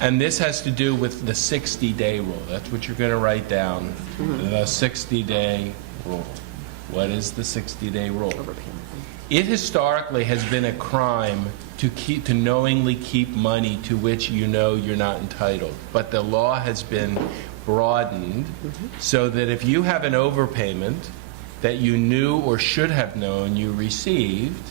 And this has to do with the 60-day rule. That's what you're going to write down, the 60-day rule. What is the 60-day rule? It historically has been a crime to knowingly keep money to which you know you're not entitled. But the law has been broadened so that if you have an overpayment that you knew or should have known you received,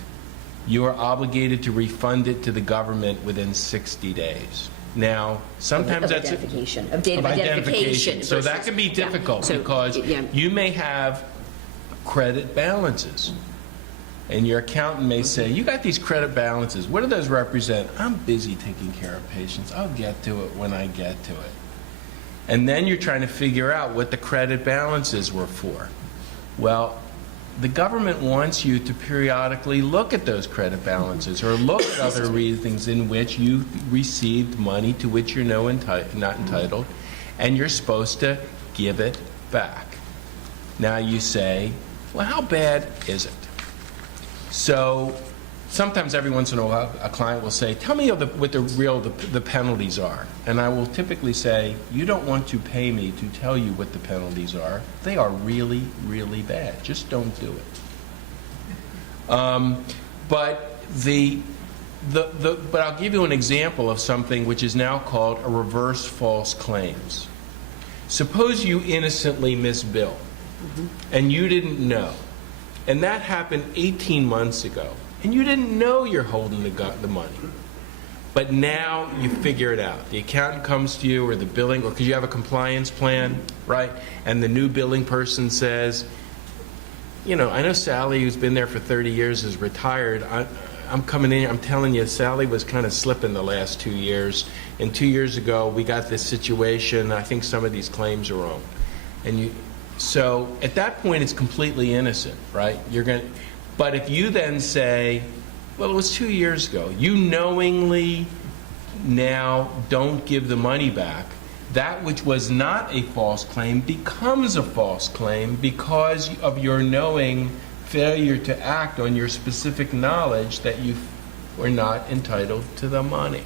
you are obligated to refund it to the government within 60 days. Now, sometimes that's date of identification. So that can be difficult because you may have credit balances. And your accountant may say, you got these credit balances. What do those represent? I'm busy taking care of patients. I'll get to it when I get to it. And then you're trying to figure out what the credit balances were for. Well, the government wants you to periodically look at those credit balances or look at other reasons in which you received money to which you're not entitled, and you're supposed to give it back. Now you say, well, how bad is it? So sometimes every once in a while a client will say, tell me what the penalties are. And I will typically say, you don't want to pay me to tell you what the penalties are. They are really, really bad. Just don't do it. But I'll give you an example of something which is now called a reverse false claims. Suppose you innocently misbill, and you didn't know. And that happened 18 months ago. And you didn't know you're holding the money. But now you figure it out. The accountant comes to you, or the billing, or because you have a compliance plan, right? And the new billing person says, you know, I know Sally, who's been there for 30 years, is retired. I'm coming in, I'm telling you, Sally was kind of slipping the last 2 years. And 2 years ago, we got this situation. I think some of these claims are wrong. So at that point, it's completely innocent, right? But if you then say, well, it was 2 years ago, you knowingly now don't give the money back, that which was not a false claim becomes a false claim because of your knowing failure to act on your specific knowledge that you were not entitled to the money.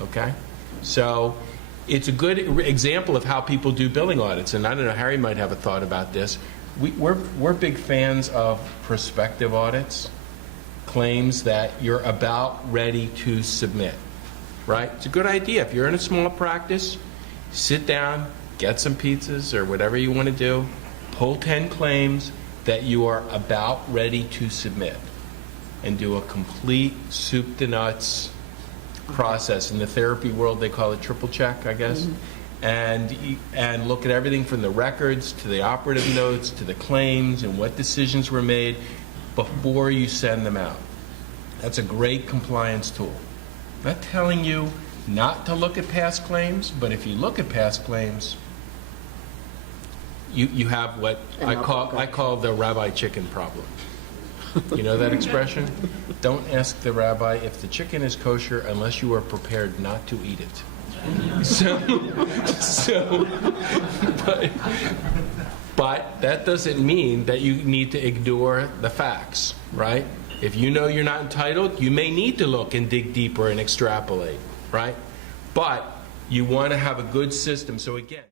Okay? So it's a good example of how people do billing audits, and I don't know, Harry might have a thought about this. We're big fans of prospective audits, claims that you're about ready to submit, right? It's a good idea. If you're in a small practice, sit down, get some pizzas or whatever you want to do, pull 10 claims that you are about ready to submit, and do a complete soup to nuts process. In the therapy world, they call it triple check, I guess. And look at everything from the records to the operative notes to the claims and what decisions were made before you send them out. That's a great compliance tool. I'm not telling you not to look at past claims, but if you look at past claims, you have what I call the Rabbi chicken problem. You know that expression? Don't ask the rabbi if the chicken is kosher unless you are prepared not to eat it. But that doesn't mean that you need to ignore the facts, right? If you know you're not entitled, you may need to look and dig deeper and extrapolate, right? But you want to have a good system. So again,